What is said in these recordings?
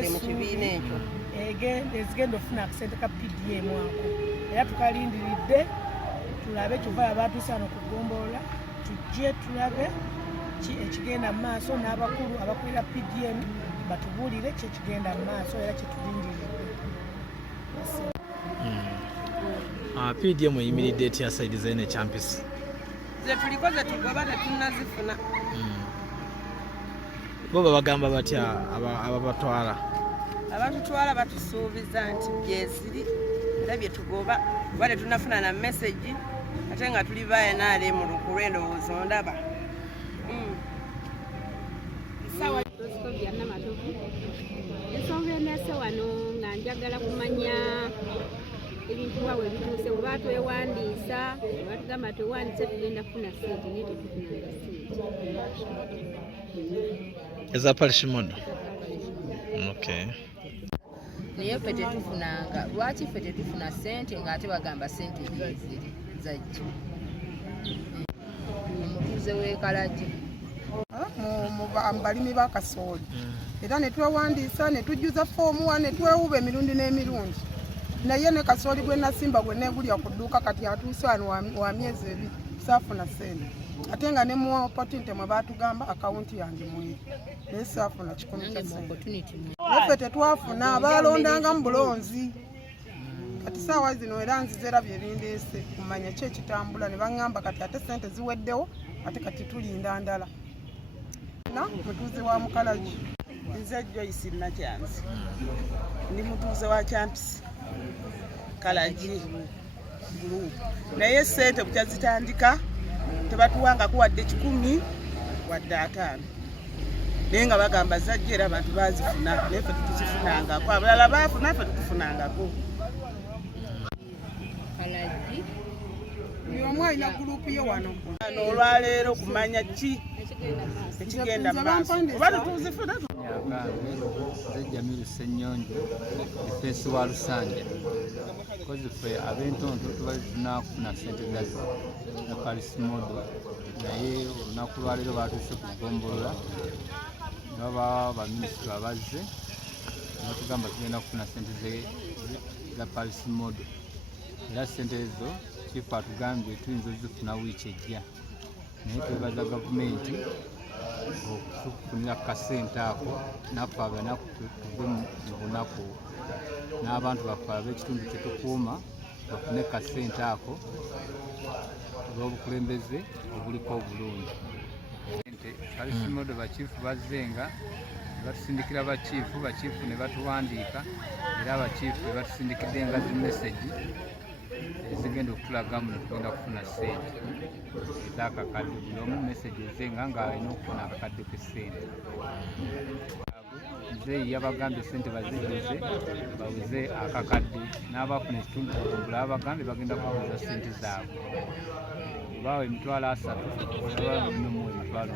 ziri mu kibiina ekyo ezigenda ofuna akasente ka PDM ako era tukalindiridde tulabe kyova abatuuse wano ku gombolora tujje tulabe ekigenda mu maaso n'abakulu abakulira PDM batubuulire kyekigenda mu maaso era kyetulindiridde. PDM eyimiridde etya saidi zene kyampisi ze tuliko ze tugoba tetunnazifuna bo babagamba batya ababatwala abatutwala batusuubiza nti gyeziri era bye tugoba kuba tetunafuna na message ate nga tuli ba NRM mu lwendowoozo ndaba ensonga eneese wano nga njagala kumanya ebintu wawe ebituuse bwe batwewandiisa batugamba twewandiise tugenda kufuna sente naye tetufunanga sente eza parishimodo. Okay. Naye ffe tetufunanga lwaki ffe tetufuna sente ng'ate bagamba sente ziri zajja omutuuze w'ekalagi mu balimi ba kasooli era ne twewandiisa ne tujjuza foomu wa ne twewuba emirundi n'emirundi naye ne kasooli gwe nasimba gwe neegulya ku dduuka kati atuuse wano wa myezi ebiri saafuna sente ate nga ne mu opportunity mwe baatugamba akawunti yange mweri naye saafuna kikumi kya sente naffe tetwafuna abalondanga mu bulonzi kati saawa zino era nzizera bye bindeese kumanya ki ekitambula ne baŋŋamba kati ate sente ziweddewo ate kati tulinda ndala na mutuuze wa mukalagi nze Joyce Nakyanzi ndi mutuuze wa kyampisi kalagi naye sente bukyazitandika tebatuwangako wadde 10 wadde 5 naye nga bagamba zajja era abantu bazifuna naye ffe tetuzifunangako abalala baafuna ffe tetufunangako buli omu alina gurupu ye wano olwaleero kumanya ki ekigenda mu maaso oba tetuzifuna Jamiru Ssenyonjo defensi wa Lusanja kozi ffe ab'entonto tuba tunakufuna sente za parisimodo naye olunaku lwaleero batuuse ku gombolora baba baminisitule abazze batugamba tugenda kufuna sente za parisimodo era sente ezo kifu atugambye tuyinza ozifuna wiiki ejja naye twebaza gavumenti okutufunira kasente ako naffe abanaku tuve mu bunaku n'abantu baffe ab'ekitundu kyetukuuma bafune kasente ako olw'obukulembeze obuliko obulungi. Parisimodo bakiifu bazzenga ne batusindikira bakiifu ne batuwandiika era abakiifu ne batusindikidde nga zimesegi ezigenda okutulagamu ne tugenda kufuna sente ez'akakadde buli omu mesegi ezenga ng'alina okufuna akakadde k'essente. Nze yabagambye sente bazijjuze bawuze akakadde n'abafuna ekitundu kyokumbula abagambye bagenda kubuuza sente zaabwe baawe emitwalo 3 mu emitwalo 7.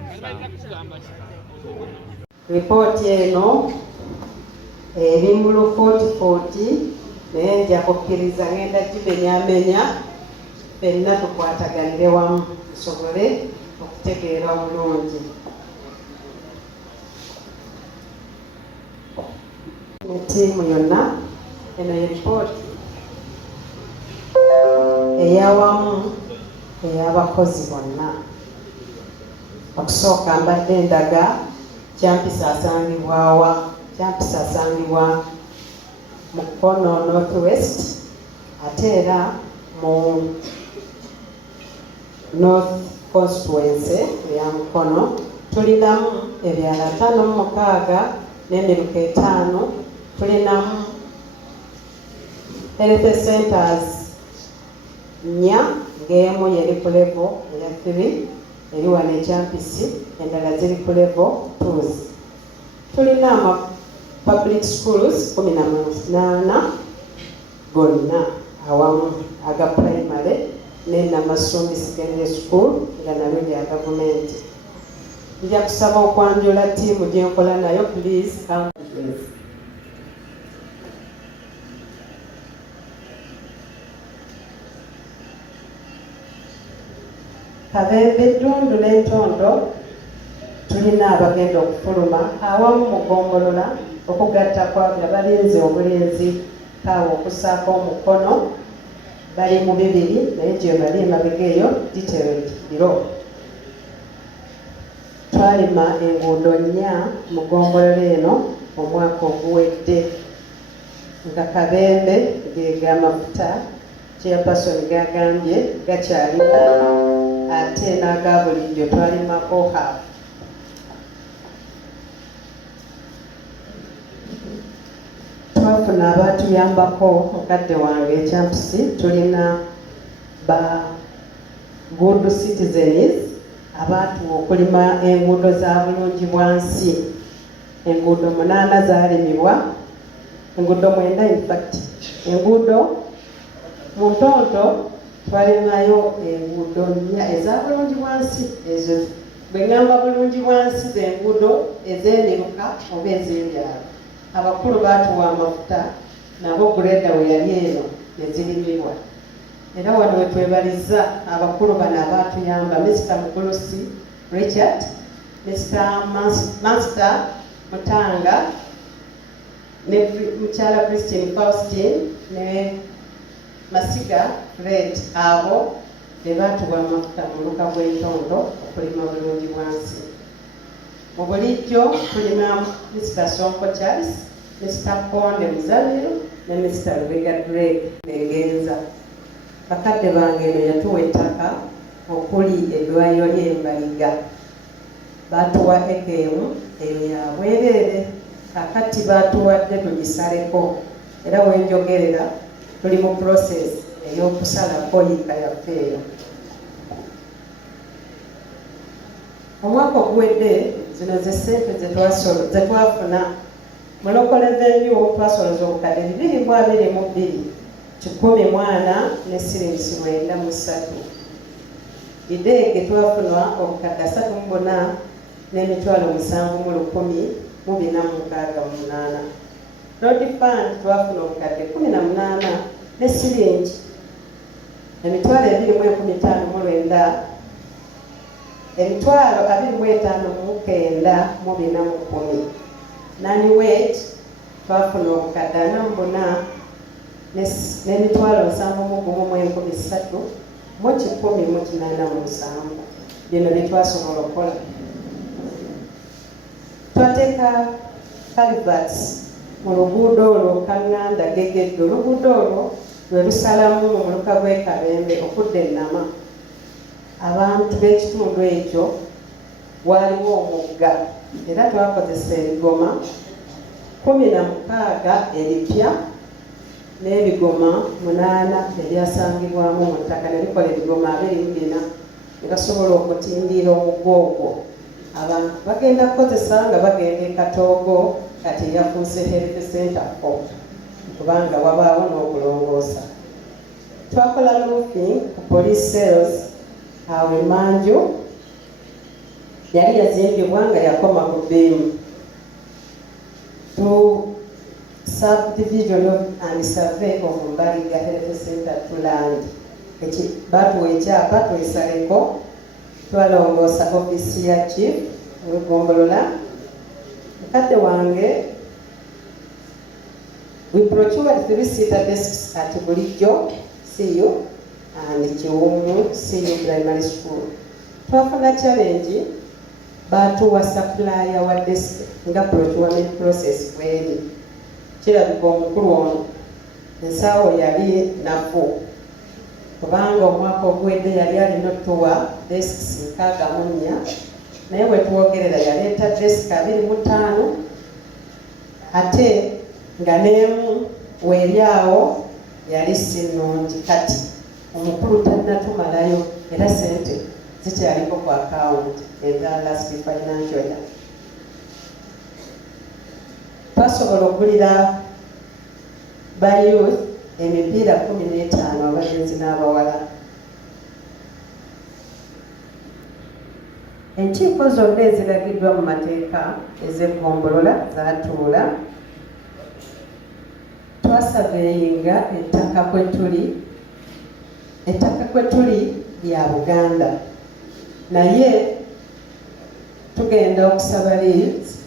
Ripooti eno eri mu lufooti naye nja kukkiriza ngenda gimenyamenya ffenna tukwataganire wamu tusobole okutegeera obulungi. Ne ttiimu yonna eno ye ripooti eyawamu ey'abakozi bonna. Okusooka mbadde ndaga kyampisi asangibwawa. Kyampisi asangibwa mukono North West ate era mu North Constituency ya Mukono tulinamu ebyala 56 n'emiruka 5. Tulinamu health centers 4 ng'emu yeri ku level eya 3 eri wano ekyampisi endala ziri ku level 2. Tulina public schools 18 gonna awamu aga primary n'Namasumbi secondary school nga nalyo lya gavumenti. Nja kusaba okwanjula ttiimu gye nkola nayo please come please. Kabembe Ttundu n'Entondo tulina abagenda okufuluma awamu mu gombolora okugatta kwabwe abalinzi obulinzi kaawe okusaako omukono bali mu 2 naye gye bali emabega eyo detailed below. Twalima enguudo 4 mu gombolora eno omwaka oguwedde nga kabembe g'amafuta chairperson gagambye gakyalima ate n'aga bulijjo twalimako half. Twafuna abatuyambako mukadde wange kyampisi, tulina ba good citizens abantu okulima enguudo za bulungi bwansi. Enguudo 8 zalimibwa, enguudo 9 in fact. Enguudo mu ntonto twalimayo enguudo 4 eza bulungi bwansi. Ezo bwe ngamba bulungi bwansi z'enguudo ez'emiruka oba ez'ebyalo. Abakulu baatuwa amafuta nabo greda we yali eno ne zirimibwa. Era wano we twebaliza abakulu bano abaatuyamba, Mr. Mugulusi Richard, Mr. Master Mutanga, ne Mukyala Christine Faustin, ne Masiga Fred, abo ne baatuwa amafuta mu luka gw'entondo okulima bulungi bwansi. Mu bulijjo tulina Mr. Sonko Charles, Mr. Konde Muzabiro ne Mr. Rubega Greg Negenza. Bakadde bange eno yatuwa ettaka okuli eddwaliro ly'Embaliga. Baatuwa ekemu eyo ya bwereere, kakati baatuwadde tugisaleko. Era wenjogerera tuli mu process ey'okusalako yika yaffe eyo. Omwaka oguwedde zino ze ssente ze twafuna mu Nokolera twasoloza obukadde 222 140 ne siringisi 93. Ideege twafuna obukadde 34 n'emitwalo 7,148. Road fund twafuna obukadde 18 ne siringi emitwalo 2,159, emitwalo 25,910. Nani wage twafuna obukadde 44 n'emitwalo 7,113 mu 1,187. Bino bye twasobola okukola. Twateeka calverts mu luguudo olwo Kanganda Gegedde. Oluguudo olwo lwe lusalamu mu muluka gw'Ekabembe okudda Ennama. Abantu b'ekitundu ekyo waliwo omugga era twakozesa ebigoma 16 ebipya n'ebigoma 8 ebyasangibwamu mu ttaka ne bikola ebigoma 24 ne basobola okutindiira omugga ogwo. Abantu bagenda kukozesa nga bagenda e Katoogo kati yafuuse health center kubanga wabaawo n'okulongoosa. Twakola roofing ku police cells awo Manju yali yazimbibwa nga yakoma ku bbeemu. To subdivision and survey of Mbaliga Health Center to land. Baatuwa ekyapa twesaleko, twalongoosa ofisi ya chief wegombolora. Mukadde wange, we procured 3-seater desks at Bulijjo, CU, and Kiwumu, CU Primary School. Twafuna challenge, baatuwa supplier wa desk nga procurement process bweri. Kirabika omukulu ono ensaawo yali nafu kubanga omwaka oguwedde yali alina otuwa desks 64 naye bwe twogerera yaleeta desk 25 ate nga n'emu weeri awo yali si nnungi. Kati omukulu tannatumalayo era sente zikyaliko ku account eza last financial year. Twasobola okugulira ba youth emipiira 15 abalenzi n'abawala. Enkiiko zonna eziragiddwa mu mateeka ez'eggombolola zaatuula. Twasaveeyinga ettaka kwe tuli lya Buganda naye tugenda okusaba liizi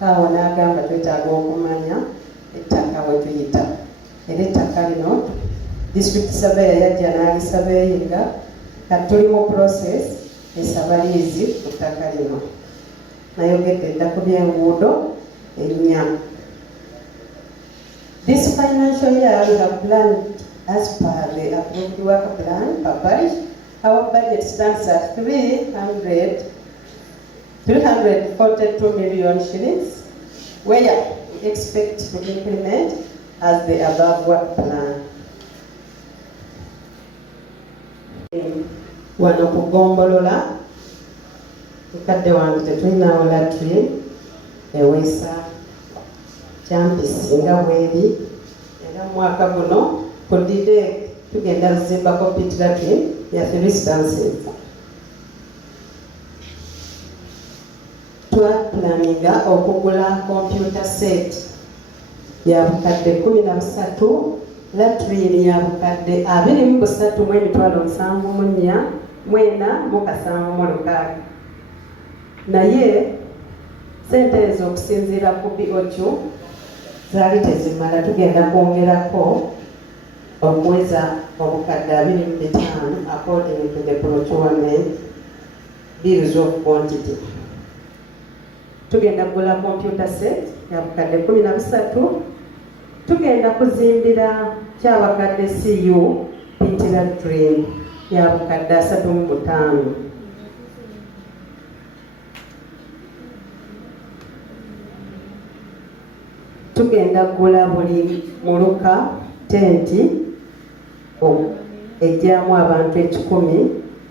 awo n'agamba twetaaga okumanya ettaka we tuyita era ettaka lino district surveyor yajja n'alisabeeyinga kati tuli mu process esaba liizi ku ttaka lino nayogedde dda ku by'enguudo ennya. This financial year we have planned as per the approved work plan per parish. Our budget stands at 342 million shillings, where we expect to implement as the above work plan. Wano ku gombolora mukadde wange tetulinawo latri ewesa kyampisi nga bweri era mwaka guno Akutidde tugenda kuzimbako pit latri ya 3 stances. Twaplaninga okugula computer set ya bukadde 13, latri ya bukadde 23,774,476 naye sente ezo okusinziira ku BOQ zaali tezimala, tugenda kwongerako okuweza obukadde 25 according to the procurement bills of quantity. Tugenda kugula computer set ya bukadde 13, tugenda kuzimbira kyabakadde CU pitira train ya bukadde 35. Tugenda kugula buli muluka tenti ejjaamu abantu 10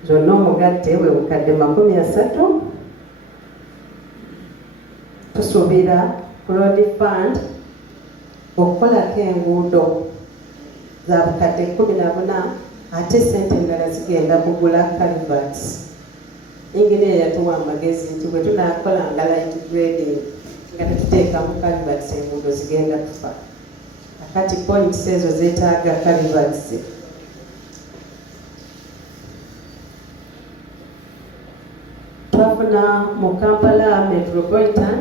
zonna omugatte we bukadde 30. Tusuubira ku road fund okukolako enguudo za bukadde 14 ate sente endala zigenda kugula calverts. Engineer yatuwa amagezi nti bwe tunaakolanga light grading nga tetuteekamu calverts enguudo zigenda kufa. Akati points ezo zeetaaga calverts. Twafuna mu Kampala Metropolitan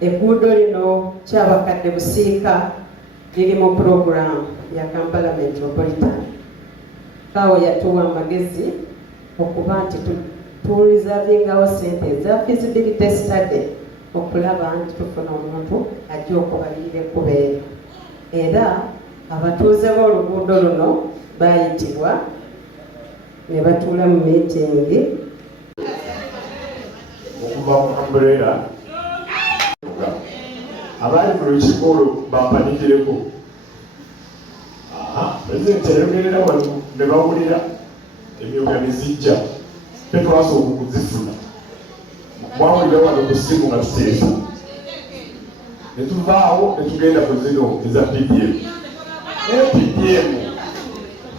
egguudo lino kyabakadde busiika liri mu program ya Kampala Metropolitan. Kawo yatuwa amagezi okuba nti tureservingawo sente za feasibility study okulaba nti tufuna omuntu ajja okubalirira ekkubo eryo. Era abatuuze b'oluguudo luno baayitibwa ne batuula mu meeting okuva mu Nokolera abaali mu lukiiko olwo bampanikireko. Pulezidenti yayogerera wano ne bawulira emyuga ne zijja fe twasooka okuzifuna mwawulira wano ku ssimu nga tuteesa ne tuvaawo ne tugenda ku zino eza PDM. PDM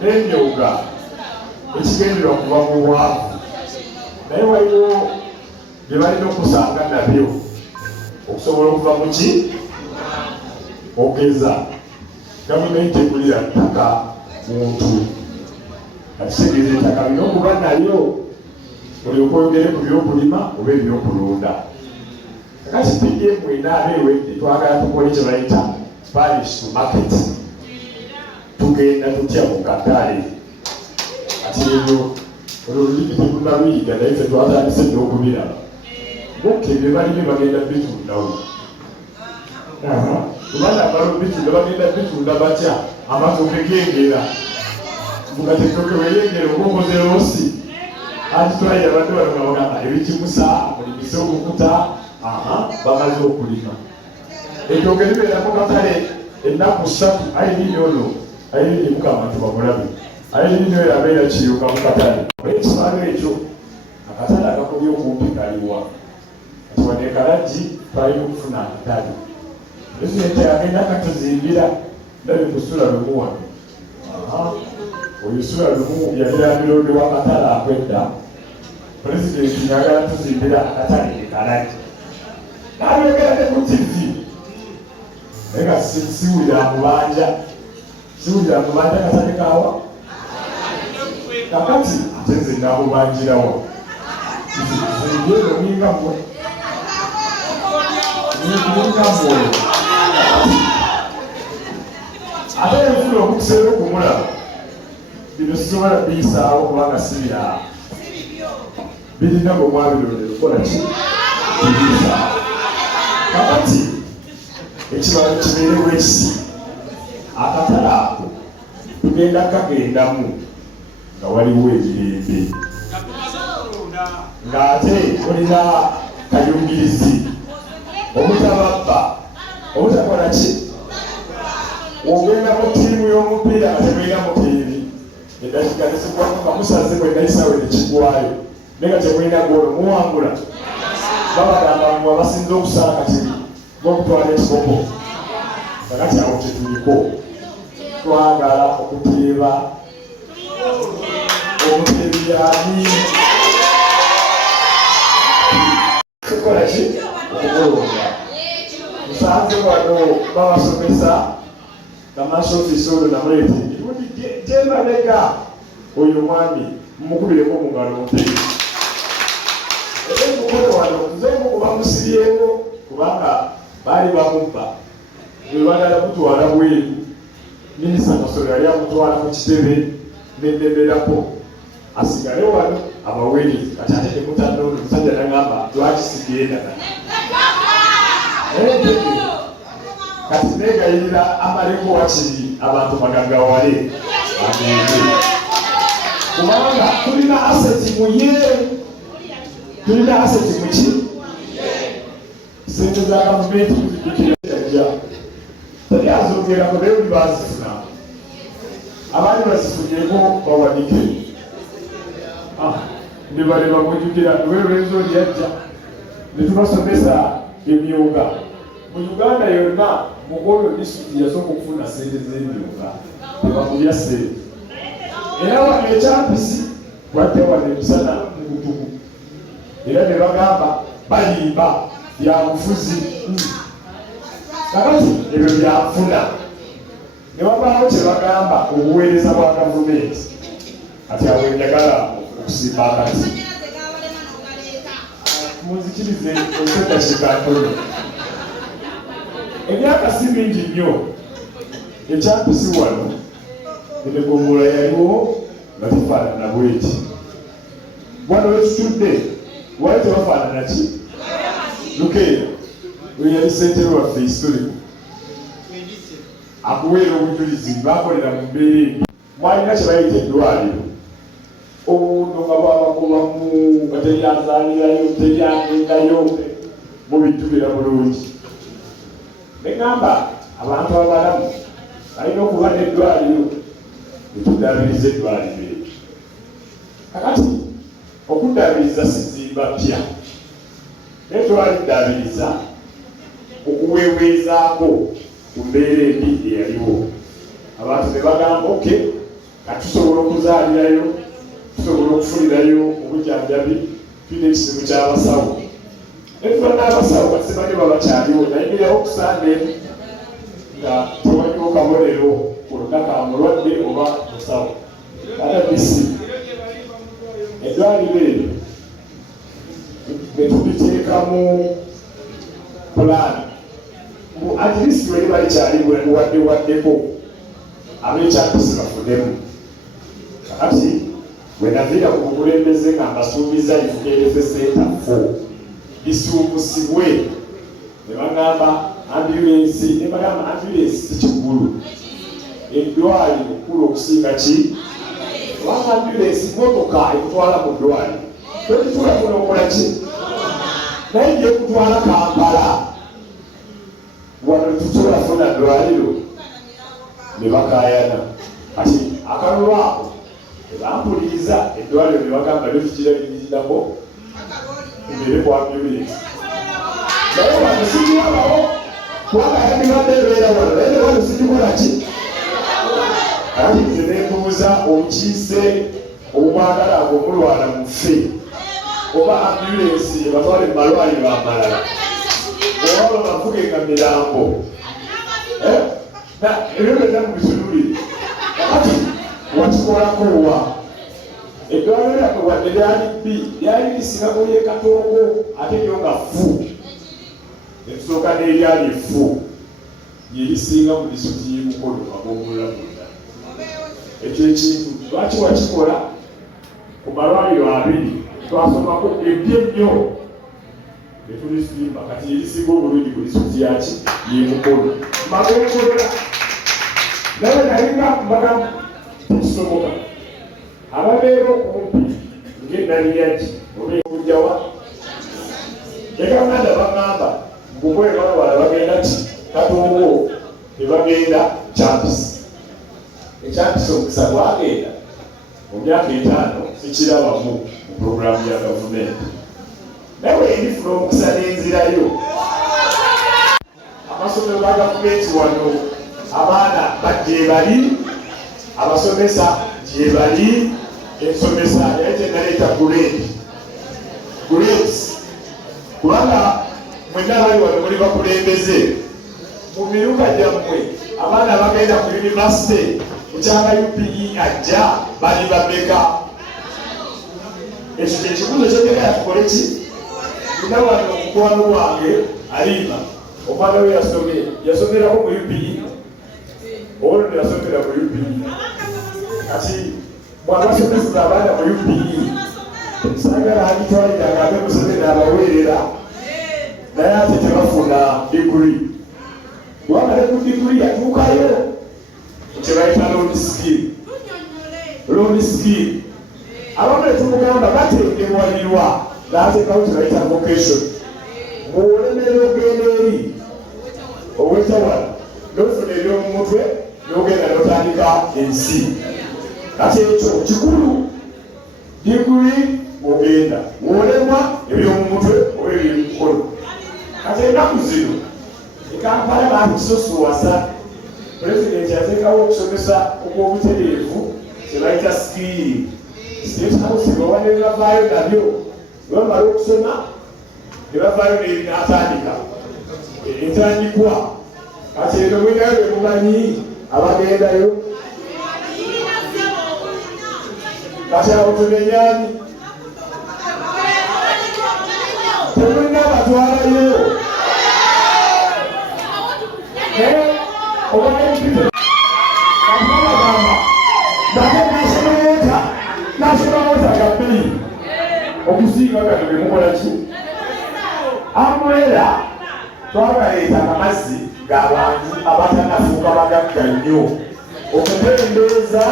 n'emyuga ekigenderwa kuva mu bwavu naye waliwo bye balina okusanga nabyo okusobola okuva mu ki ogeza gavumenti egulira ttaka muntu akitegeeza ettaka lina okuba nalyo olyoka oyogere ku byokulima oba ebyokulunda. Kakati PDM enaaba ewedde twagala tukole kye bayita parish to market. Tugenda tutya mu katale ati ebyo olwo lulimi tetunaluyiga naye ffe twatandise dde okubiraba bokke bye balimi bagenda bitundawo. Kubanga amala bitunda bagenda bitunda batya amatooke gengera nga tetooke weyengera obukoze loosi anti twalira abadde bano nga bagamba ebikimusa mulimise obukuta bamaze okulima. Ettooke libeera mu katale ennaku 3 ayi linyono ayi limuka abantu bamulabe ayi linyoyo abeera kiyuka mu katale. Ekifaano ekyo akatale akakubye okumpi kaliwa kati wadde kalagi twalina okufuna akatale. Pulezidenti agenda katuzimbira ndabe kusula lumu wano. Oyo sula lumu yabirambira ode w'akatale akwedda. Pulezidenti yagala tuzimbira akatale ekalagi. N'abyogera ne ku TV. Naye nga siwulira amubanja. Siwulira amubanja akatale kaawa. Kakati ate nze namubanjirawo. Nzimbye eno ninga mmwe. mwoyo ate enfulo okukuseera okumulaba bino sisobola biyisaawo kubanga sibya birina bwe mwabirondera okukola ki biyisaawo kakati ekibalo kibeerewo ekisi akatale ako tugenda kagendamu nga waliwo emirembe ng'ate olina kayungirizi obutababba obutakola ki ogenda mu ttiimu y'omupiira nga temulina mupiiri eddakika nezigwamu nga musaze bwennayisawe nekigwayo naye nga temulina goolo muwangula babagamba mu abasinza okusala katiri ng'okutwala ekikopo kakati awo tetuliko twagala okuteeba omuteebyani tukola ki okugolonga musanze wano babasomesa amaaso ofisi olwo namuleete gyemabega oyo mwami mumukubireko mu ngalo muteebi era emukono wano nzeemu kubamusibyeko kubanga baali bamubba bwe bagala mutwala bweru minisita Masolo yali amutwala ku kitebe nendemerako asigale wano abaweereza kati ate temutandolo omusajja nagamba lwaki sigenda kati negayirira amaleko wakiri abantu bagagawale agende kubanga tulina aseti muye tulina aseti muki sente za gavumenti kuzidukirajja teryazongerako naye oli bazifuna abaali bazifunyeko bawanike nebaleba mujukira lwelwenzo lyajja netubasomesa emyuga mu Uganda yonna mukono disitulikiti yasooka okufuna sente z'emyuga tebakubya sente era wano ekyampisi wadde wano emisana mu butuku era ne bagamba balimba byabufuzi kakati ebyo byanfuna ne wabaawo kye bagamba obuweereza bwa gavumenti kati awo enjagala okusimba akati munzikirize oseddakikatono emyaka si mingi nnyo ekyampisi wano enegombola yaliwo nga tufaanana bweti wano wekitudde wali tebafaanana ki lukeera oyo yali ssentebe waffe historiko akuweera obujulizi bakolera mu mbeera ebi mwalina kye bayita eddwaliro obuno nga bwabakubamu nga teryanzaalirayo teryangendayo mubitubira bulungi negamba abantu abalamu balina okuba n'eddwaliro netuddaabiriza eddwaliro eryo kakati okuddaabiriza sizimba pya naye twaliddaabiriza okuweweezaako ku mbeera embi eyaliwo abantu ne bagamba oke katusobola okuzaalirayo tusobola okufunirayo obujjanjabi tulina ekisimu ky'abasawo netuba n'abasawo basimanyi babakyaliwo nayingirawo okusanga emu nga tewaliwo kabonero ku lunaka mulwadde oba musawo adabisi eddwaliro eryo netubiteekamu pulaani atlist weri balikyali waddewaddeko ab'ekyampisi bafunemu kakati bwenaviira ku bukulembeze nga mbasuubiza ifukeereze senta 4 bisuubusibwe ne bagamba ambulensi ne bagamba ambulensi si kikulu eddwaliro kulu okusinga ki kubanga ambulensi motoka ekutwala mu ddwaliro tokitula kuno okola ki naye nje kutwala Kampala wano tusobola funa ddwaliro ne bakaayana kati akalulu ako ebampuliriza eddwaliro ne bagamba lyofikira liyirirako mbere kwa ambulensi naye wano sigiwabawo kubanga yandibadde ebeera wano naye ne wano sigikola ki kati nze neebuuza obukiise obumwagala ago omulwala mu ffe oba ambulensi ebatwale mu malwaliro amalala oba bavuge nga mirambo ebyo byonna mu bitunulire kati wakikolako wa eddwaliro lyakwe wadde lyali bbi lyali lisinga muye katoogo ate lyo nga fu Etusooka n'eryali effu lyerisinga mu disitulikiti y'Emukono agombolora bonna. Ekyo ekintu lwaki wakikola ku malwaliro 2 twasomako ebyennyo netulisimba kati erisinga obulungi ku disitulikiti yaki y'Emukono magombolora. Nawe nalinga mbagamba tekisoboka ababeera okumpi ng'endaliyaki oba ekujjawa egavumenti bagamba mbukwera balawala bagenda ki katongo tebagenda kyampisi. Ekyampisi omukisa gwagenda mu myaka 5 sikirabamu mu puroguramu ya gavumenti. Nawe erifuna omukisa n'enzirayo amasomero ga gavumenti wano abaana bajje bali abasomesa gye bali ensomesa yaite naleeta grades kubanga mwenna bali wano muli bakulembeze mu miruka gyammwe abaana bagenda ku yunivasite mukyanga UPE ajja bali bameka. Ekyo kyekibuuzo kyogera tukole ki muna wano omukwano wange aliima omwana we yasomerako mu UPE ono yasomera mu UPE kati bwabasomesa abaana mu UPE sagala agitwalira ngabe musomera abaweerera naye ate tebafuna diguri kubanga ne ku diguri yatuukayo kyebayita loan skill. Abamu netumugamba batengewanirwa n'ateekawo kyebayita vocation muwolemerera ogenda eri owetawala n'ofuna eby'omu mutwe n'ogenda n'otandika ensi. Kati ekyo kikulu diguri ogenda wolemwa eby'omu mutwe oba eby'emikono. Kati ennaku zino ekampala bakusosowaza pulezidenti yateekawo okusomesa okw'obutereevu kyebayita skilling. State House bawane bavaayo nabyo bamala okusoma ne bavaayo n'atandika entandikwa. Kati eno mwinayo bemumanyi abagendayo kati abo tumenyani temulina batwalayo naye obaempite katabagamba nate nasomaota gabiri okusinga gano bemukola ki amwera twagaleetanga amazzi g'abantu abatanafuuka bagagga nnyo okukendeeza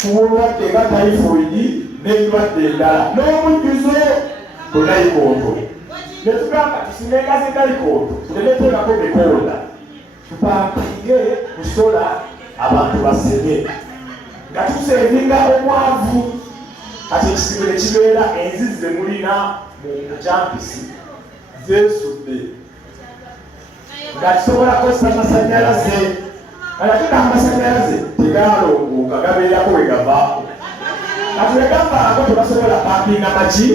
ku bulwadde nga tayifooidi n'endwadde endala n'omujjuzo ku nayikondo. Ne tugamba tusinga engazi nayikondo tuleeteekako mikola tupampinge kusola abantu baseme nga tuseevinga omwavu. Kati ekisibo ne kibeera enzizi ze mulina mu kyampisi zeesudde nga kisobola kukozesa amasannyalaze ate n'amasannyalaze tegalongoka gabeerako we gavaako. Kati we gavaako tebasobola pampinga maki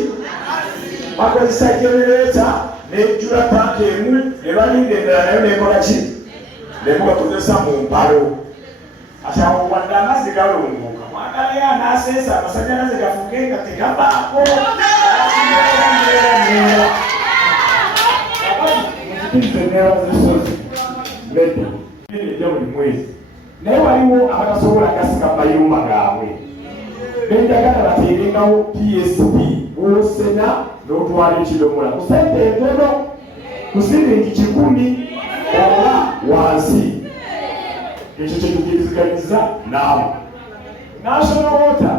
bakozesa genereeta nejjula tanka emu ne balinda endala nayo nekola ki nemugakozesa mu mpalo. Kati awo wadde amazzi galongoka mwagalayo anaaseesa amasannyalaze gafuuke nga tegavaako. Buli mwezi naye waliwo abatasobola gasika mayumba gaabwe benjagala bateerengawo PSP bwosena n'otwala ekidomola ku sente entono ku siringi 100 oba wansi. Ekyo kyetukiriziganyizza naawe. National Water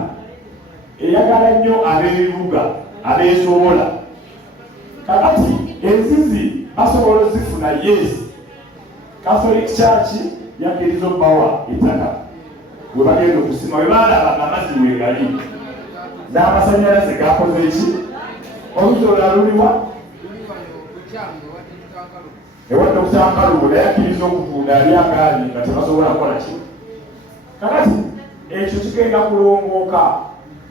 eyagala nnyo ab'ebibuga abeesobola. Kakati enzizi basobola ozifuna yes. Catholic Church yakkiriza obbawa ettaka we bagenda okusima we baalaba amazzi weegali n'amasannyalaze gakoze eki oluzola luliwa ewadde okutankalubo naye akkiriza okutunda ali agaali nga tebasobola kukola ki. Kakati ekyo kigenda kulongooka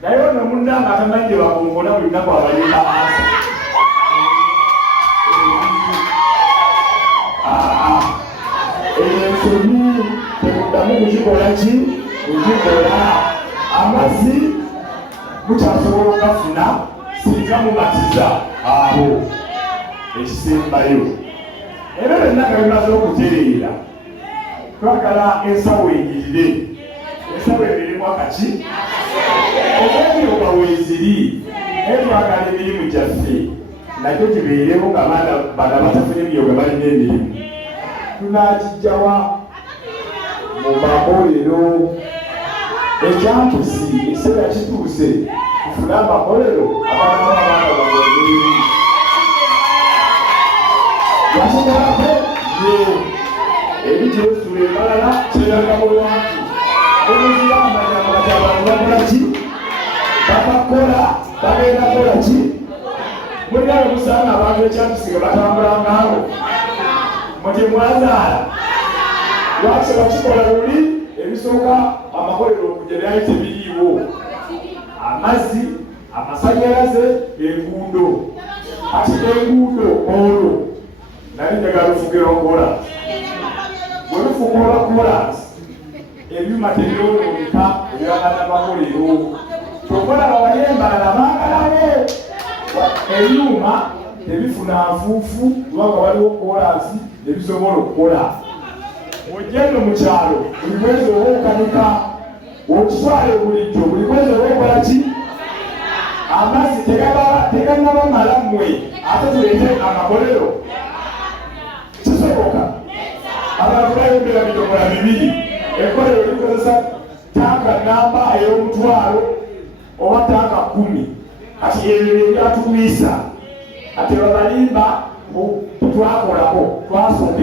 naye ono munnanga atamanyi gye bagongola buli nnaku abayimba ansa. Ensobi tekuddamu kukikola ki kukikola. Amazzi mukyasobola okugafuna singa mumatiza abo ekisembayo. era byonna bimaze okutereera twagala ensawo eyingirire ensawo emirimu akaki obwebyoga weeziri naye twagala emirimu gyaffe nakyo kibeerewo nga bana batafunye ebyoga balina emirimu tunagijjawa mu makolero ekyampisi ekiseera kituuse tufune amakolero abaana b'abaana baemirimu yasobolako ebikyesuula ebalala kyeraga mu lwatu omuziba amanyama kati abantu bakolaki babakola bagenda kolaki mulinawe musanga abantu ekyampisi nga batambula ngaabo muti mwazaala lwaki bakikola luli ebisooka amakolero okujja byali tebiriiwo amazzi amasanyalaze enguudo ati enguudo olwo nali njagala lufugera okola bwe lufugola kolansi ebyuma tebyonooneka ebiragana makolero kyokola bawayembalala baagalawo ebyuma tebifuna nfuufu lwanga waliwo kolansi ebisobola okukola ojjendo mu kyalo buli mwezi oba okanika okutwala bulijjo buli mwezi oba okola ki amazzi tegannabamala mmwe ate tuleete amakolero kisoboka abantu bayombera bidomola bibiri ekolero likozesa tanka namba ey'omutwalo oba tanka 10 kati ebyo byatuwisa ate babalimba twakolako twasonda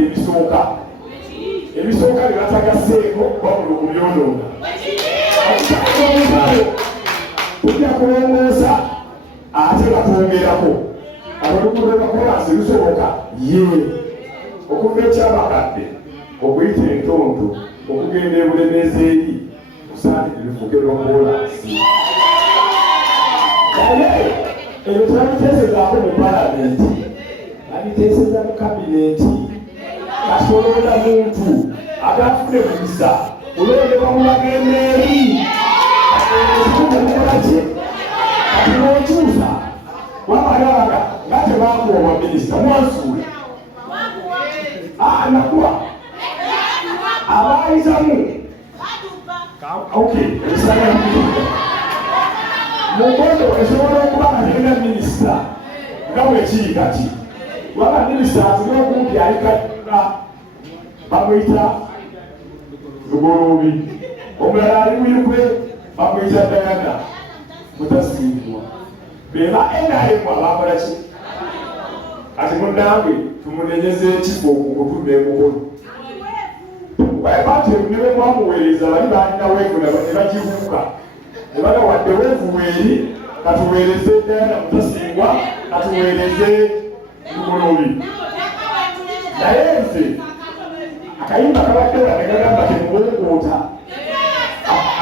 ebisooka byebatagaseeko babula okubyonoona tujja kulongoosa ate batwongerako abalugudo bakolansi bisoboka ye okuva ekyabakadde okuyita entonto okugenda ebulemeezi eri kusaani ebifugero kolansi naye ebyo tebabiteesezaako mu palamenti babiteeseza mu kabineti kasolonda muntu atafune visa olondebwa mu bagenda eri akolaki kati nokyusa wabalaga nga tebakuwa baminisita mwansuula nakuwa abayizamu ebisaya mukono esobola okuba nga terina minisita nga bwekiri kati waba minisita atuli okumpi alikatula bamwita lugolobi omulala ali muyukwe bamwita dayana mutasimbwa beba NRM abakolaki ati munange tumunenyeza ekifo okutunda Emukono bati niwe mwamuweereza bali balina weevu ne bagibuuka ne baga wadde weevu weeri katuweereze dayana mutasingwa katuweereze lugolobi naye nze akayimba kabadde wadde gagamba temugongoota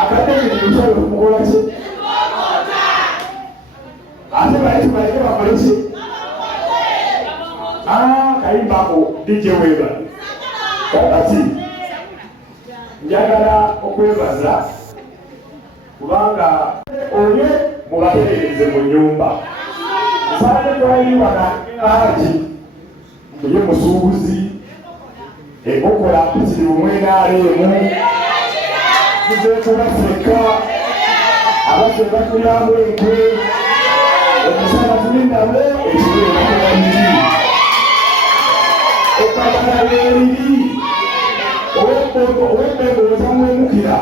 akaddegenyusayo okumukola ki ate baye tubaleke bakole ki kayimbako DJ Weba kakati njagala okwebaza kubanga oye mubatereereze mu nnyumba musaade twaliwana aji ye musuubuzi ekola kiri bumwe NRM tuzeekula Afrika abaffe batulamu enkwe omusana tulindamu ekibere bakolamiri okagala lweriri owembengo otamwemukira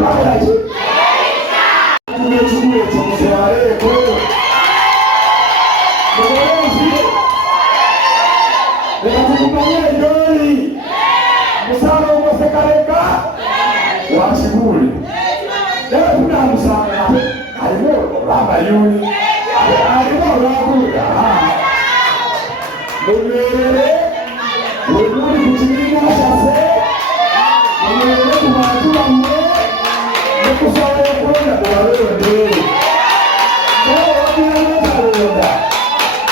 bakolaki ekigulu ekyo muzewaleeko mugolenzi ekatukumanye enjoli musala ogosekaleka wakibule naye tunamusanga alimu olwamayuni alimu olwakuluga munywere wemuli ku kibiina kyaffe munywere ku bantu bammwe nekusobola okulonda bwalonde naye wabiranaatalonda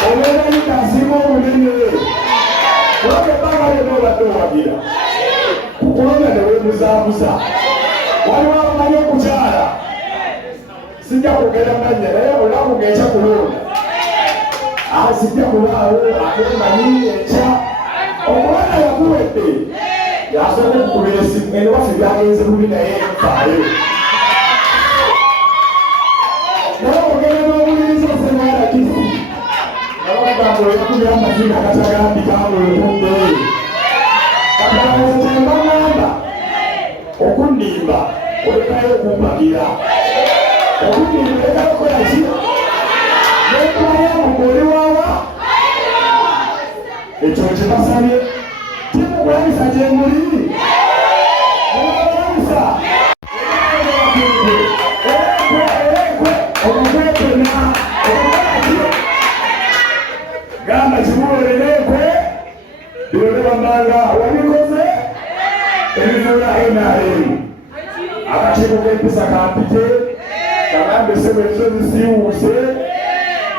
obeerayita asiima obunene olwaka ebbanga lyonna obadde owagira kukulonda newemuzaamuza waliwo abamanyi okukyala sijja kugera manya naye olunaku ng'ekya kulonda asijja kulaawo ate manyi ekya omwana yakuwedde yasooka okukubira esimu eno waffe byagenze bubi naye enfaayo naye ogenda n'obuliriza osenaalakisi nabagamba oyakubira amazina agatagambikamuokunde katalawotemba ngamba okunnimba olekayo okumpagira okunnimba olekayo okukolaki nekubaya mugole wawa ekyo kyebasabye timukulabisa gyemuli mukulabisa erekwe omukwepena okukolaki gamba kimulererekwe bino nebamanga wabikoze ebizuula NRM akakiiko k'empisa kampite kagambe sebo ensozi siwuuse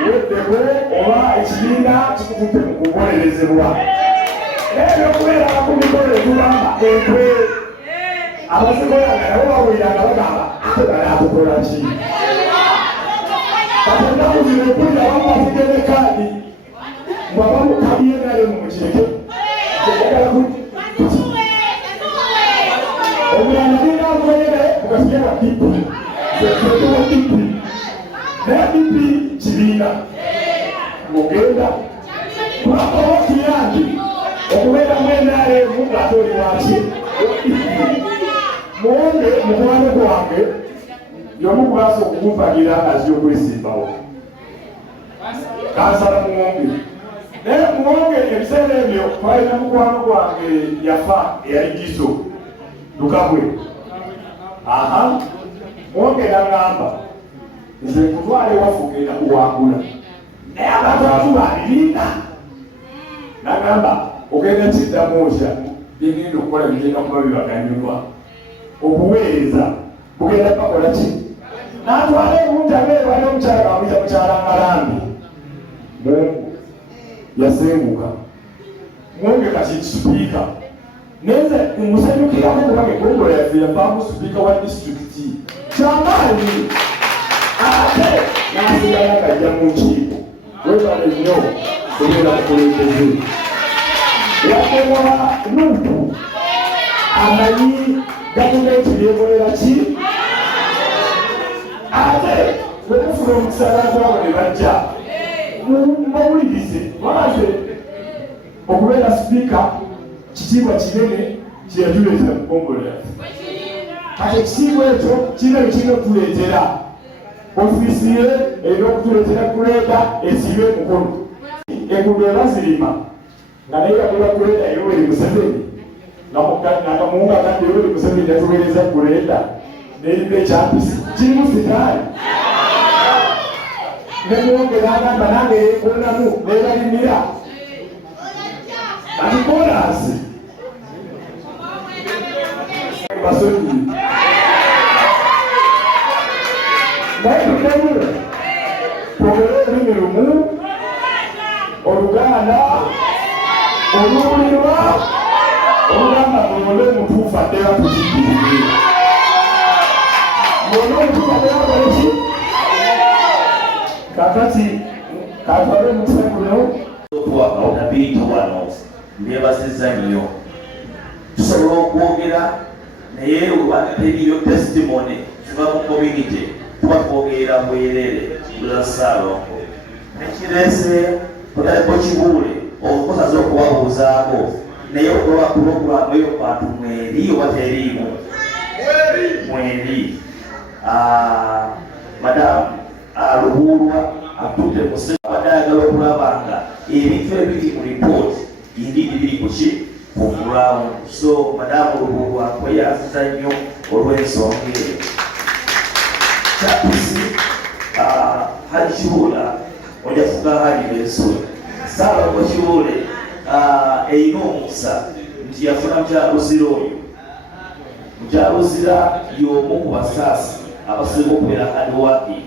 weddeko oba ekibiina kikututte mu kubonerezebwa ebyokubeera abakumikolo etugamba enkwe abazikolanga nabo bawuliranga bagamba ate bali akukola ki kati ennaku zino okulira abamu basigere kaadi mwabamu kaadi yenale mu mukireke tegagala omulanda linaamukoyere mugasigera dipi zeketewa dipi naye dipi kibiina mugenda kubanga wakiyambi okubeera mwenaalemu ngaatoli waki muwonge mukwano gwange yomukubaasa okukumpagira azira okwesimbawo kansala muwonge naye muwonge ebiseera ebyo twalina mukwano gwange yafa eyali giso lukabwe muwonge nagamba nze kutwala ewaffe ogenda kuwangula naye abantu abamu balirina nagamba ogenda kiddamu otya byegenda okukola bigenda kuba bibaganyulwa obuweereza bugenda bakola ki natwala ebunti abeera wali omukyala bamuyita mukyala ngalambi mungu yasenguka mwonge kati sipiika neze musanyukirako kubanga egombola yaffe yavaamu sipiika wa disitulikiti kyamaanyi ate nasigala ngajja mu nkiiko webale nnyo kubeera mukulembeze yakowa lutu amanyi gavumenti yekolera ki ate wemufuna omukisa abantu abo ne bajja mubawulirize maze okubeera sipiika kitiibwa kinene kyeyatuleetera mugombolera kati ekitiibwa ekyo kirina ekirina okutuleetera ofiisi ye erina okutuleetera kuleeta esibe Emukono enguudo ebazirima nga naye yagula kuleeta Yoweri Museveni nakamuwunga kandi Yoweri Museveni yatuweereza kuleeta nerina ekyampisi kirimu sitaani nemuwongera agamba nange yekonamu nebalimira ati kolansi basonyi naye tutemu twogere olulimi lumu Oluganda oluwulirwa olugamba ng'ole mutuufu addera tukikirire ng'ole omutuufu addera koleki kakati katwale mukusekulewo okutapiyita wano ndyebasiza nnyo tusobola okwogera naye olwanga teriyo testimony kiva mu community tuba twogerera bwerere bula Ssaalongo nekirese tutaleko Kibule okukosaza okubabuuzaako naye okuba puroguramu eyo bantu mweri oba teriimu mweri madamu Lubuulwa atudde muse abadde ayagala okulaba nga ebintu ebiri mu ripooti indidi biri kuki ku ground. So madamu Lubuulwa kweyaziza nnyo olw'ensonga eyo. Kyampisi Hali Kibula ojafuga Hali Bensula Ssaalongo Kibule eyina omukisa nti yafuna mukyaluzira oyo. Mukyaluzira y'omu ku basaasi abasinga okubeera hadiwaki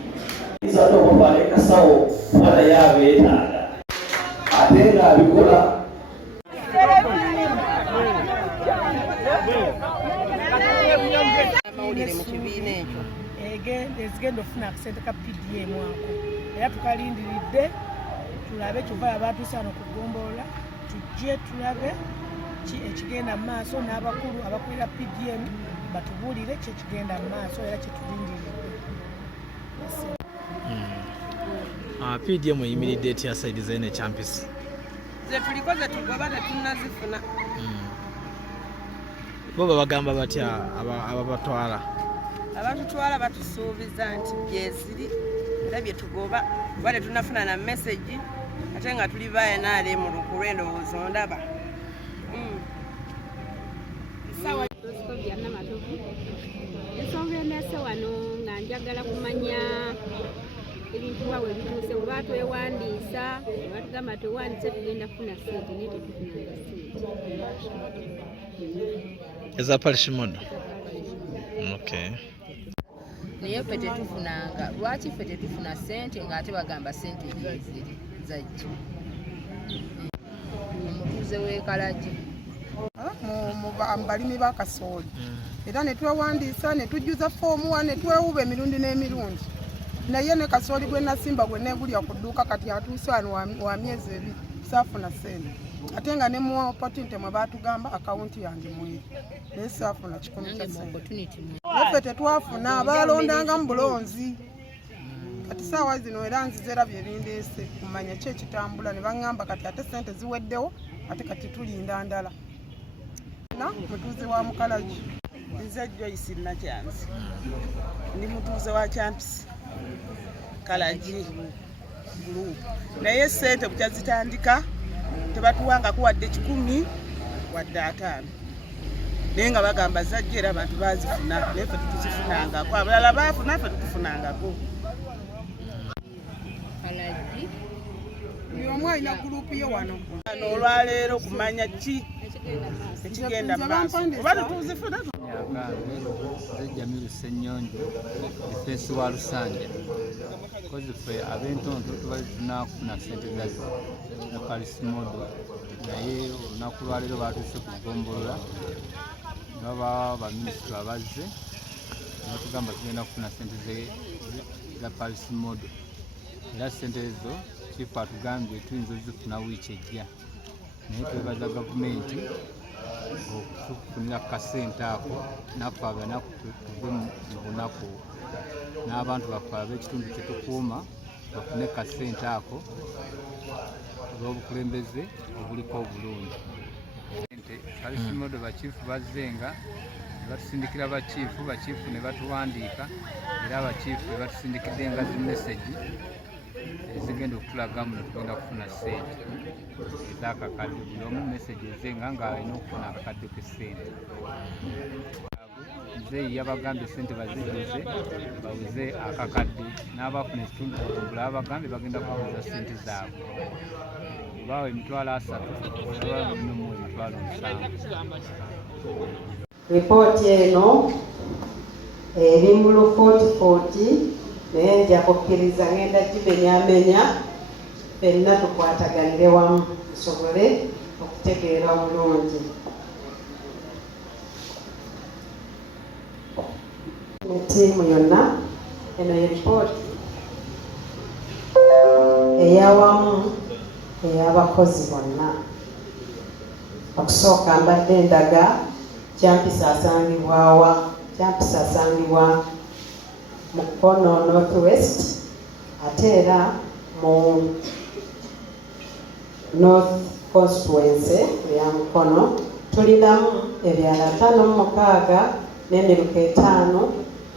izadde okuvaala ekasawo kuba naye abeetaaga ate ng'abikola amawulire mu kibiina ekyo ezigenda okufuna akasente ka PDM ako era tukalindiridde tulabe kyova abatuuse wano ku gombolora tujje tulabe ekigenda mu maaso n'abakulu abakulira PDM batubuulire kyekigenda mu maaso era kyetulindiridde. PDM eyimiridde etya saidi zene kyampisi? Ze tuliko ze tugoba tetunnazifuna. Bo babagamba batya ababatwala? Abatutwala batusuubiza nti byeziri era bye tugoba kuba tetunnafuna na message ate nga tuli ba NRM ku lwendowoozo ndaba. Ensonga eneese wano nga njagala kumanya ebintu bwawe bituuse bwe batwewandiisa ne batugamba twewandiise tugenda kufuna ssente naye tetufunanga ssente. Eza parishimodo? Okay. Naye ffe tetufunanga. Lwaki ffe tetufuna ssente ng'ate bagamba ssente byeziri zajja? Omutuuze w'ekalagi mu balimi ba kasooli era ne twewandiisa ne tujjuza foomu wa ne twewuba emirundi n'emirundi naye ne kasooli gwe nasimba gwe neegulya ku dduuka kati atuuse wano wa myezi ebiri saafuna ssente ate nga ne mu opportunity mwe baatugamba akawunti yange mweri naye saafuna 10 kya ssente. Naffe tetwafuna abalondanga mu bulonzi kati saawa zino era nzizera bye bindeese kumanya ki ekitambula ne baŋŋamba kati ate ssente ziweddewo ate kati tulinda ndala. Mutuuze wa Mukalagi. Nze Joyce Nakyanzi. Ndi mutuuze wa kyampisi Kalagi group. Naye ssente bukya zitandika tebatuwanga kuwadde 10 wadde 5. Naye nga bagamba zajja era abantu bazifuna naye ffe tetuzifunangako abalala baafuna ffe tetufunangako. Kalagi buli omu alina gurupu ye wano. Olwaleero kumanya ki ekigenda mu maaso oba tetuzifuna. Nze Jamiru Ssennyonjo defensi wa Lusanja kozi ffe ab'entonto tubali tunakufuna ssente zazo na parisimodo naye olunaku lwaleero baatuuse ku gombolora ne baba baminisitule abazze batugamba tugenda kufuna ssente za parisimodo era ssente ezo kifu atugambye tuyinza ozifuna wiiki ejja naye twebaza gavumenti okutufunira ku kasente ako naffe abanaku tuve mu bunaku n'abantu baffe ab'ekitundu kye tukuuma bafune ku kasente ako olw'obukulembeze obuliko obulungi. Parisimodo bakiifu bazzenga ne batusindikira bakiifu ne batuwandiika era abakiifu ne batusindikidde nga zimesegi ezigenda okutulagamu ne tugenda kufuna ssente ez'akakadde. Buli omu mesegi ezenga ng'alina okufuna akakadde k'essente. Nze yabagambye ssente bazijjuze bawuze akakadde n'abafuna ekitundu kutumbula abagambye bagenda kubuuza ssente zaabwe obaawe emitwalo 3 oba mu emitwalo 7. Ripooti eno eri mu lukooti naye nja kukkiriza ngenda gimenyamenya ffenna tukwataganire wamu tusobole okutegeera bulungi. Ttiimu yonna eno ye ripooti eyawamu ey'abakozi bonna. Okusooka mbadde ndaga kyampisi asangibwawa. Kyampisi asangibwa mukono northwest ate era mu north constituency ya mukono tulinamu ebyala 56 n'emiruka 5.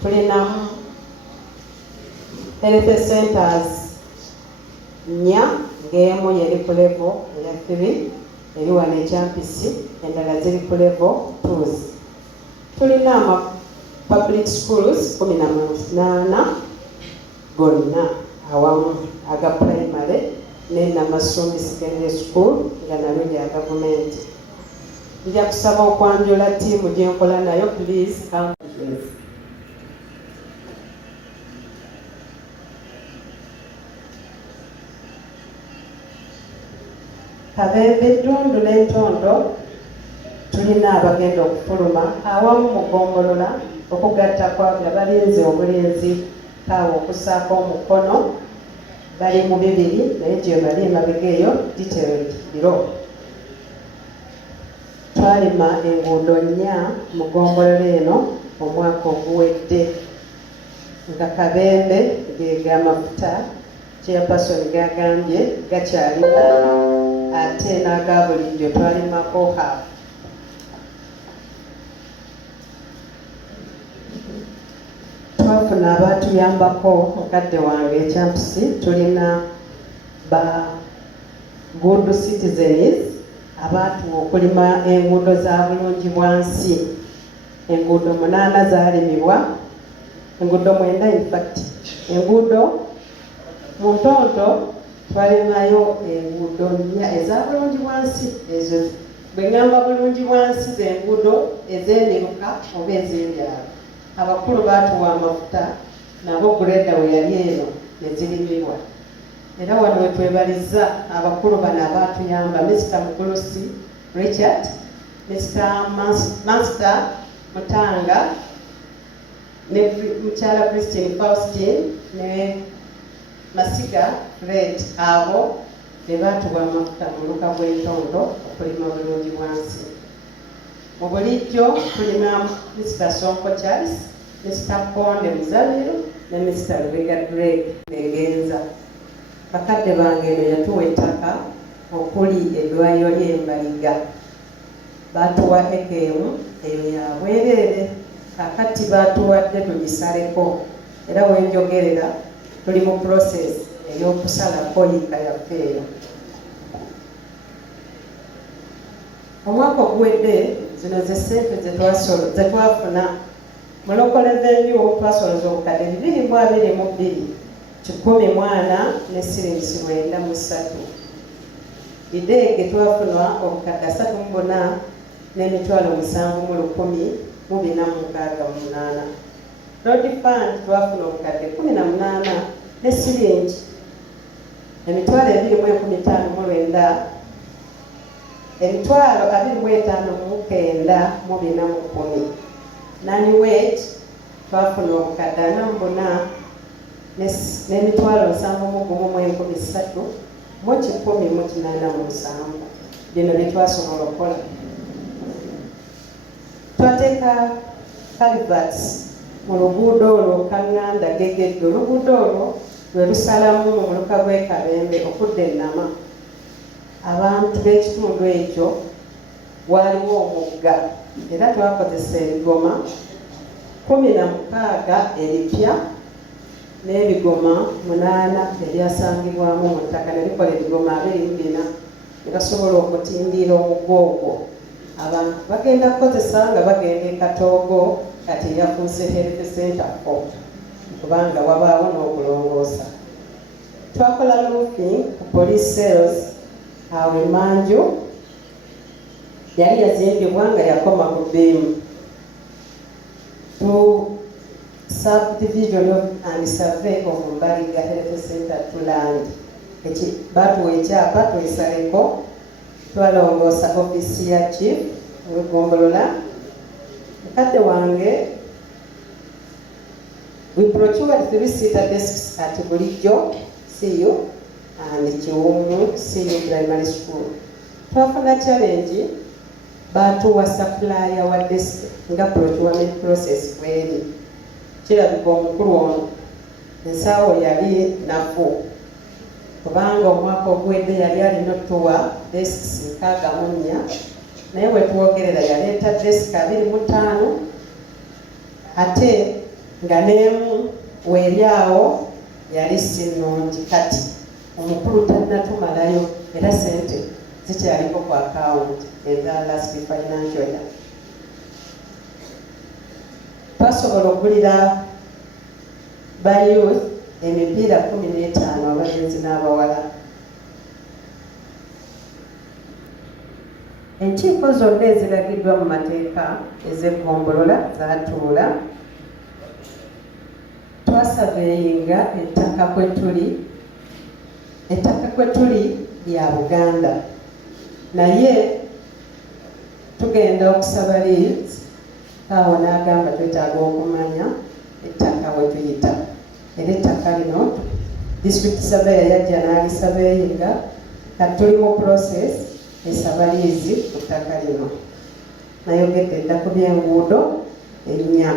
Tulinamu health centers 4 ng'emu yeri ku level eya 3 eri wano ekyampisi endala ziri ku level 2. Tulina public schools 18 gonna awamu aga primary n'Namasumi secondary school nga nabyo bya gavumenti. Nja kusaba okwanjula ttiimu gye nkola nayo please come please. Kabembe Ttundu n'Entondo tulina abagenda okufuluma awamu mu gombolora okugatta kwabwe abalinzi obulinzi kaawe okusaako omukono bali mu bibiri naye gye bali emabega eyo detailed below. Twalima enguudo 4 mu gombolora eno omwaka oguwedde nga Kabembe g'amafuta chairperson gagambye gakyalina ate n'aga bulijjo twalimako half. Twafuna abatuyambako mukadde wange ekyampisi, tulina ba good citizens abatuwa okulima enguudo za bulungi bwansi. Enguudo 8 zalimibwa, enguudo 9 in fact. Enguudo mu ntonto twalimayo enguudo 4 eza bulungi bwansi. Ezo bwe ngamba bulungi bwansi z'enguudo ez'emiruka oba ez'ebyalo. Abakulu baatuwa amafuta nabo greda we yali eno ne zirimibwa. Era wano we twebaliza abakulu bano abaatuyamba, Mr. Mugulusi Richard, Mr. Master Mutanga, ne Mukyala Christine Faustin, ne Masiga Fred. Abo be baatuwa amafuta mu luka bw'entondo okulima bulungi bwansi. Mu bulijjo tulina Mr. Sonko Charles, Mr. Konde Muzabiru ne Mr. Lubega Greg Negenza. Bakadde bange eno yatuwa ettaka okuli eddwaliro ly'Embaliga. Baatuwa ekemu eyo ya bwereere, kakati baatuwadde tugisaleko. Era wenjogerera tuli mu process ey'okusalako yika yaffe eyo. Omwaka oguwedde zino ze ssente ze twafuna mu local revenue twasoloza obukadde 222 140 ne siringi 93. Ideege twafuna obukadde 34 n'emitwalo 7,148. Road fund twafuna obukadde 18 ne siringi emitwalo 2,159, emitwalo 25,910. Nani wage twafuna obukadde 44 n'emitwalo 7,113 mu 1,187. Bino bye twasobola okukola. Twateeka calverts mu luguudo olwo Kaŋŋanda Gegedde. Oluguudo olwo lwe lusalamu mu muluka gw'e Kabembe okudda e Nama. Abantu b'ekitundu ekyo waliwo omugga, era twakozesa ebigoma 16 ebipya n'ebigoma 8 ebyasangibwamu mu ttaka ne bikola ebigoma 24 ne basobola okutindiira omugga ogwo. Abantu bagenda kukozesa nga bagenda e Katoogo, kati yafuuse health center kubanga wabaawo n'okulongoosa. Twakola roofing ku police cells awo Emanju yali yazimbibwa nga yakoma ku bbeemu. To subdivision and survey of Mbaliga Health Center to land. Baatuwa ekyapa twesaleko, twalongoosa office ya chief gombolora. Mukadde wange, we procured 3-seater desks at Bulijjo, CU, and Kiwumu, CU Primary School. Twafuna challenge, baatuwa supplier wa desk nga procurement process bweri. Kirabika omukulu ono ensaawo yali nafu kubanga omwaka oguwedde yali alina otuwa desks 64, naye bwe twogerera yaleeta desk 25 ate nga n'emu weeryawo yali si nnungi. Kati omukulu tannatumalayo era sente zikyaliko ku account eza last financial year. Twasobola okugulira ba youth emipiira 15 abalenzi n'abawala. Enkiiko zonna eziragiddwa mu mateeka ez'eggombolola zaatuula. Twasaveeyinga ettaka kwe tuli lya Buganda, naye tugenda okusaba leads. Awo n'agamba twetaaga okumanya ettaka we tuyita, era ettaka lino district surveyor yajja n'alisabeeyinga kati tuli mu process esaba liizi ku ttaka lino. Nayogedde dda ku by'enguudo ennya.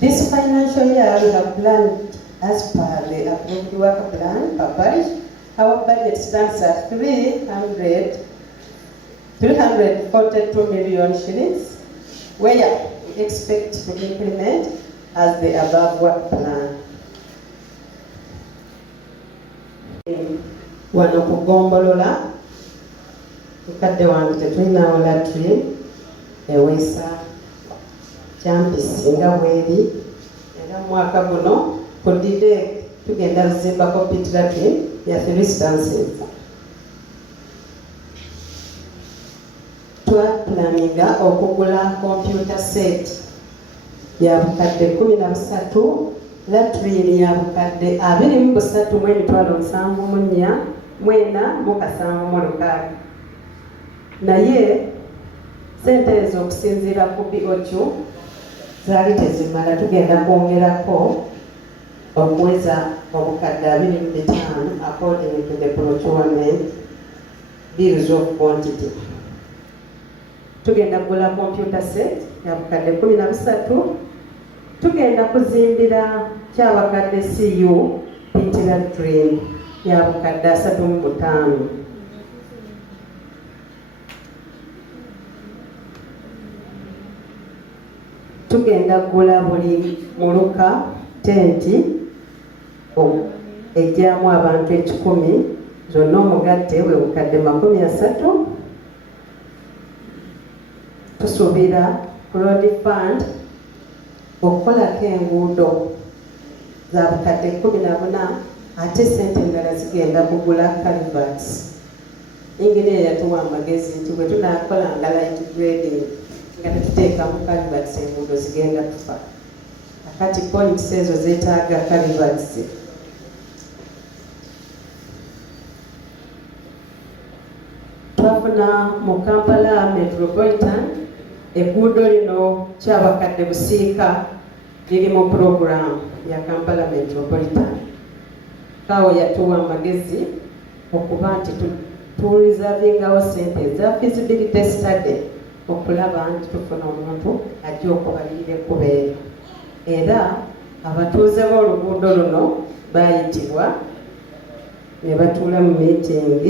This financial year we have planned as per the approved work plan published. Our budget stands at 342 million shillings, where we expect to implement as the above work plan. Wano ku gombolora mukadde wange tetulinawo latri eweesa kyampisi nga bweri era mwaka guno Akutidde tugenda kuzimbako pit latri ya 3 stances. Twapulaninga okugula computer set ya bukadde 13, latri ya bukadde 23,774,776. Naye sente ezo okusinziira ku BOQ zaali tezimala, tugenda kwongerako okuweza obukadde 25 according to the procurement bills of quantity. Tugenda kugula computer set ya bukadde 13, tugenda kuzimbira kyabakadde CU pit latri ya bukadde 35. Tugenda kugula buli muluka tenti ejjaamu abantu 10, zonna omugatte bwe bukadde 30. Tusuubira road fund okukolako enguudo za bukadde 14, ate sente endala zigenda kugula calverts. Engineer yatuwa amagezi nti bwe tunaakolanga light grading nga tetuteekamu calverts enguudo zigenda kufa. Akati points ezo zeetaaga calverts. Twafuna mu Kampala Metropolitan egguudo lino kyabakadde busiika liri mu program ya Kampala Metropolitan. Kaawo yatuwa amagezi okuba nti tureservingawo sente za feasibility study okulaba nti tufuna omuntu ajja okubalirira ekkubo eryo. Era abatuuze b'oluguudo luno baayitibwa ne batuula mu meeting